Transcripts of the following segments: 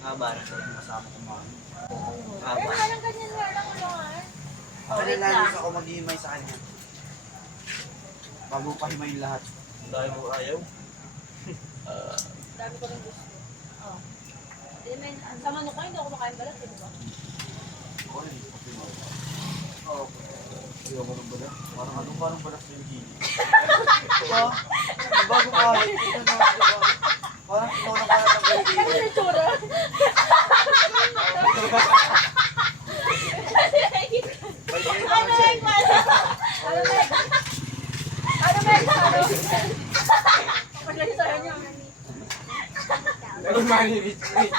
Haba na sa kasama ko mga. Pero walang ganyan nga lang ulungan. Kalalanis ako maghihimay sa kanya. Bago pa himayin lahat. Ang dami mong ayaw. Dami ko rin gusto. Oh. Sa manok ko, hindi ako makain balat, di ba? Oo, hindi ko pinuha. Oo. Hindi ako ng balat. Parang balat sa yung hili. Diba? Bago kahit. Parang ikaw na balat ang Ano hili. yung tsura? Ano, Meg? Ano, Meg? Ano, Meg? Ano? Paglagi sa'yo niya. Ano manibit mo eh?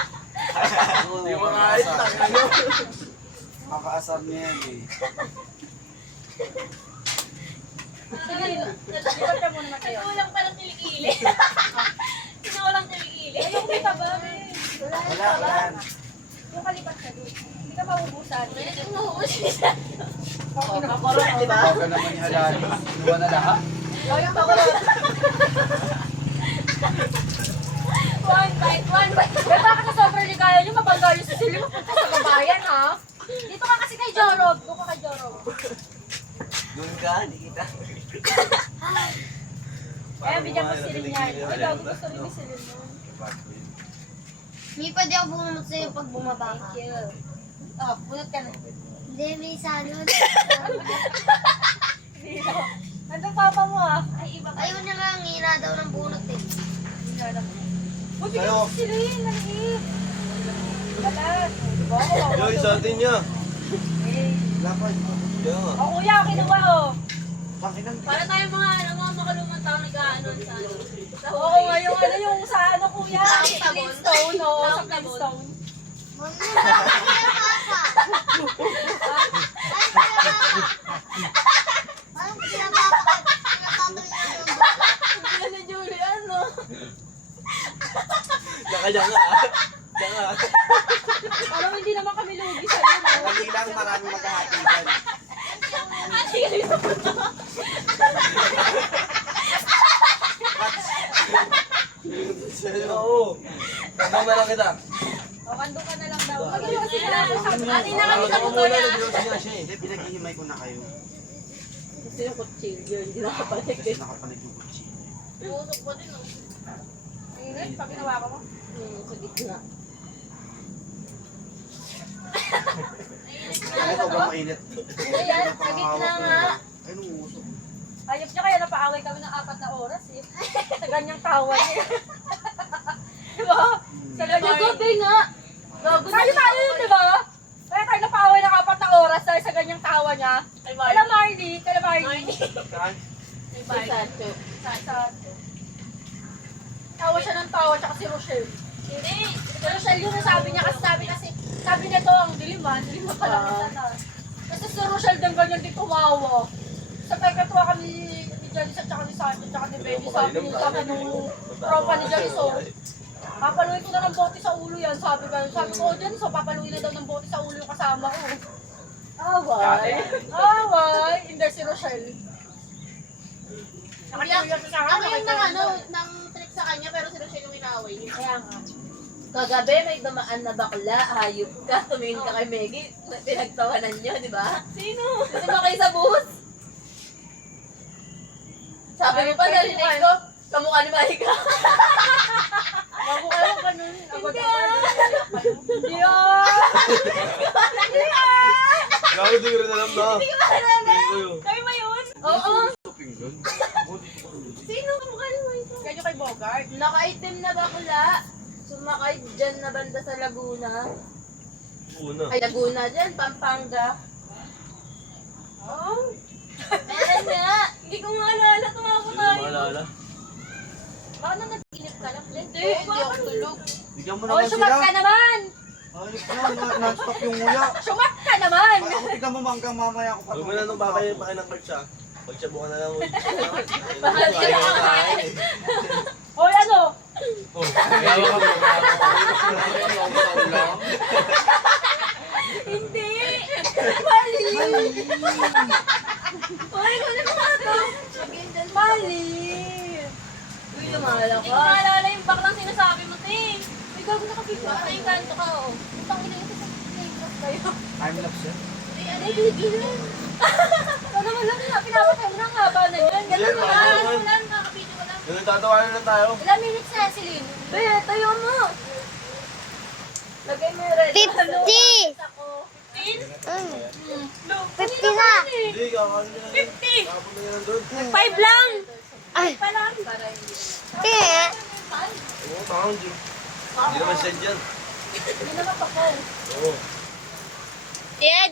Hindi mo kahit lang ano. Makaasar niya yan eh. Sige, ikot ka muna kayo. Kulang pa ng kilikili. Kinulang kilikili. Ayun, kita ba? Wala. Yung kalipat ka doon. Hindi ka maubusan. Kaya kung nauusin siya. Kakurot, di ba? Huwag ka naman yung halali. Inuwa na lahat. Yung kakurot. One bite. Eh, bakit sa sobrang ligaya nyo, mabangga yung sisili mo punta sa kabayan, ha? Dito ka kasi kay Jorob. Doon ka kay Jorob. Doon ka, hindi kita. Eh, bigyan mo silin yan. Ikaw, gusto rin yung silin mo. Hindi pwede ako bumunot sa'yo pag bumaba ka. Thank you. Oh, bunot ka na. Hindi, may salud. Dito. Nandun papa mo, ha? Ay, iba pa. Ayaw niya nga ang hila daw ng bunot eh. Uy, bigyan mo silin. Maliit. Balat. Diba? Joy, sa atin niya. Eh. Lapad. Yeah. Oh, kuya, kinuha, oh. Pakinang. Para tayo mga makalumang tao nag-ano sa Oo, yung ano yung sa ano, kuya? Sa Flintstone, oo. Sa Sa Flintstone. Mami, bakit kaya papa? Ay, kaya papa. Parang kaya papa pinapabal niya yung buka. Hindi na Julie, ano? Diyan ka. Diyan ka. Parang hindi naman kami lugi sa iyo, no? Lagi lang maraming maghahatigan. Ate, ganito po to. Oo. Tandang na lang kita. O, kando ka na lang daw. Mag-iwan sila lang sa Ate, nakakita Ako mo to muna, yan. nag-iwas niya siya eh. Hindi, pinaghihimay ko na kayo. Gusto yung kutsilyo, hindi nakapalik Kasi nakapanig yung kutsi. Putok pa din, oh. Ingat, pag ginawa ko mo. Sa gitna. Ano ko ba mainit? Ayan, sa gitna nga. Ay, nung usok. Ayop niya kaya napaaway kami ng 4 na oras eh. Sa ganyang tawa niya. Diba? Sa ganyang gabi nga. Tayo yun, diba? Kaya tayo napaaway ng 4 na oras dahil sa ganyang tawa niya. Kay Kala Marley, kala Marley. Saan? Kay Barney. Sa tawa siya ng tawa, tsaka si Rochelle. Hindi. Si Rochelle yun ang sabi niya kasi sabi nito ang diliman pala kita. Kasi si Rochelle din ganyan din tumawa. Sa pagkatuwa kami ni Janice at saka ni Sancho, tsaka ni Baby, sabi niya sa akin nung tropa ni Janice, oh, papaluin ko na ng bote sa ulo yan, sabi ko, oh Janice, oh, papaluin na daw ng bote sa ulo yung kasama ko. Away. Away. Hindi si Rochelle. Ako yung nang trick sa kanya, pero si Rochelle yung inaway niya. Kaya nga. Kagabi may dumaan na bakla, hayop ka, tumingin ka kay Meggy, pinagtawanan nyo, di ba? Sino? Kasi ba kayo sa bus? Sabi mo pa, narinig ko, kamukha ni Marika. Bago ka lang ganun. Hindi Hindi ah! Gago, di ko rin alam na. Hindi ko maalala. Hindi ko yun. Kami ba yun? Oo, Sino kamukha ni Marika? Ganyan kay Bogart. nakaitim na bakla. Sumakay dyan na banda sa Laguna. Una. Ay, Laguna dyan, Pampanga. Oh. Meron nga. Hindi ko maalala. Tumawa Hindi ko tayo. maalala. Baka na nag-inip ka lang. Hindi, hindi ako tulog. Bigyan mo Oh, naman sumat sila. ka naman! Ay, non-stop yung nguya. Sumat ka naman! Ako tignan mo hanggang mamaya ko pa. Huwag mo na nung babay pa kayo ng card siya. Pag siya buka na lang ulit. Mahal ka Ayaw na ka kain eh. Hoy, ano? Oh, ayaw ka Hindi. Mali. Mali ko na kumato. Mali! Uy, lumala Hindi ko ka. maalala yung baklang sinasabi mo, te. Ay, gago nakapito. Baka yung ganto ka, oh. Putang ina ito sa name kayo. Time lapse yan. Ay, video yan. Ano naman lang na, pinapatay mo na ang haba na yan. Hindi, Ganun baka na. naman. Wala, nakakapito ko lang. Yung nagtatawanan lang tayo. Ilang minutes na, Celine? Be, tayo mo. Lagay mo yung red. 50! Ako. 50 na! Hindi, kakaano na yan. 50! Tapos na yan doon. 5 lang! Ay, Pala. tingin. Oo, takang Diyo. Hindi naman send yan. Hindi naman pa Oo. Yeah,